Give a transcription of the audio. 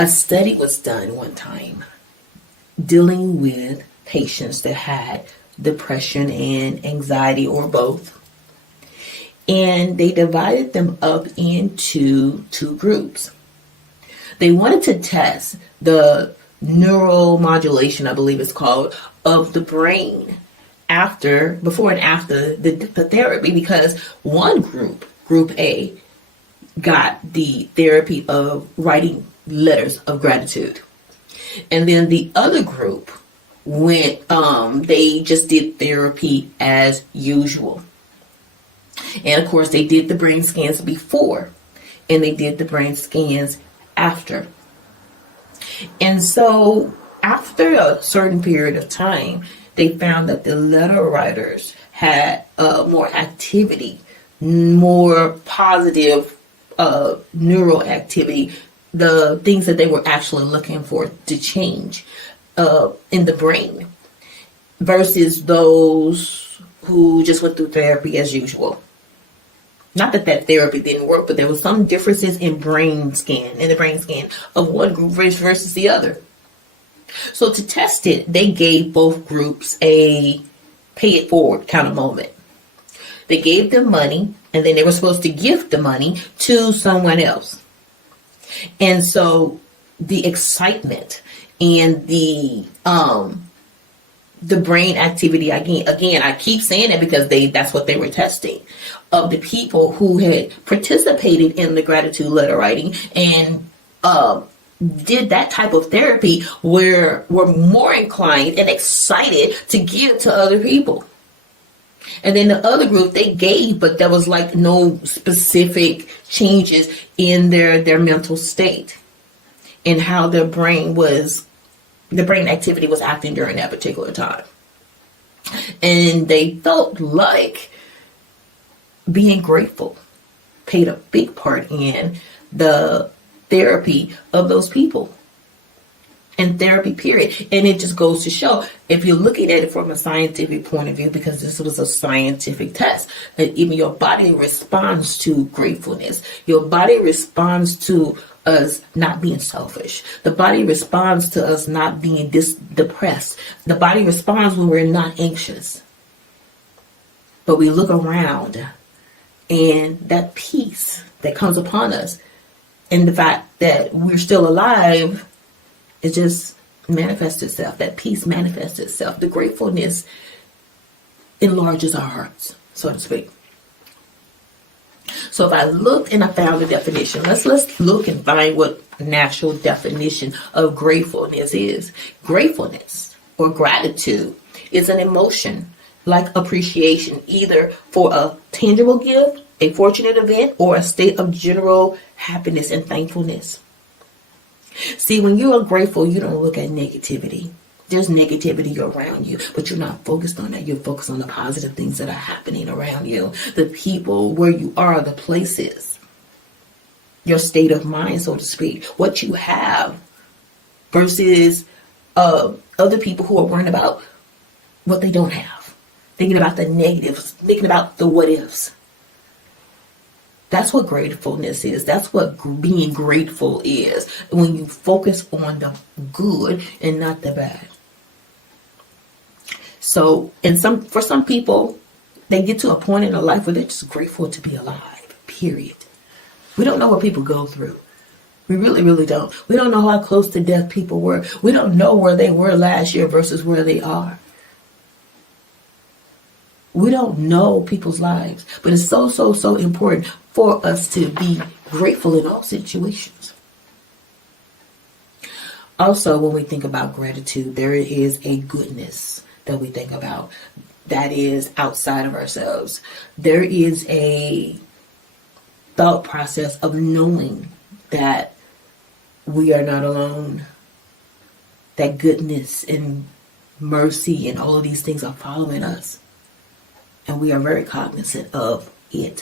A study was done one time dealing with patients that had depression and anxiety or both. And they divided them up into two groups. They wanted to test the neuromodulation, I believe it's called, of the brain before and after the therapy, because one group A, got the therapy of writing letters of gratitude. And then the other group they just did therapy as usual. And of course, they did the brain scans before and they did the brain scans after. And so after a certain period of time, they found that the letter writers had more activity, more positive neural activity, the things that they were actually looking for to change in the brain, versus those who just went through therapy as usual. Not that therapy didn't work, but there was some differences in the brain scan of one group versus the other. So to test it, they gave both groups a pay it forward kind of moment. They gave them money, and then they were supposed to gift the money to someone else. And so the excitement and the brain activity, again, I keep saying it because that's what they were testing, of the people who had participated in the gratitude letter writing and did that type of therapy, were more inclined and excited to give to other people. And then the other group, they gave, but there was like no specific changes in their mental state and how the brain activity was acting during that particular time. And they felt like being grateful played a big part in the therapy of those people. And therapy, period. And it just goes to show, if you're looking at it from a scientific point of view, because this was a scientific test, that even your body responds to gratefulness. Your body responds to us not being selfish. The body responds to us not being depressed. The body responds when we're not anxious. But we look around, and that peace that comes upon us, and the fact that we're still alive, it just manifests itself. That peace manifests itself. The gratefulness enlarges our hearts, so to speak. So if I looked and I found the definition, let's look and find what the actual definition of gratefulness is. Gratefulness or gratitude is an emotion like appreciation, either for a tangible gift, a fortunate event, or a state of general happiness and thankfulness. See, when you are grateful, you don't look at negativity. There's negativity around you, but you're not focused on that. You're focused on the positive things that are happening around you, the people, where you are, the places, your state of mind, so to speak, what you have, versus other people who are worrying about what they don't have, thinking about the negatives, thinking about the what ifs. That's what gratefulness is. That's what being grateful is. When you focus on the good and not the bad. So, for some people, they get to a point in their life where they're just grateful to be alive, period. We don't know what people go through. We really, really don't. We don't know how close to death people were. We don't know where they were last year versus where they are. We don't know people's lives, but it's so, so, so important for us to be grateful in all situations. Also, when we think about gratitude, there is a goodness that we think about that is outside of ourselves. There is a thought process of knowing that we are not alone, that goodness and mercy and all of these things are following us. And we are very cognizant of it.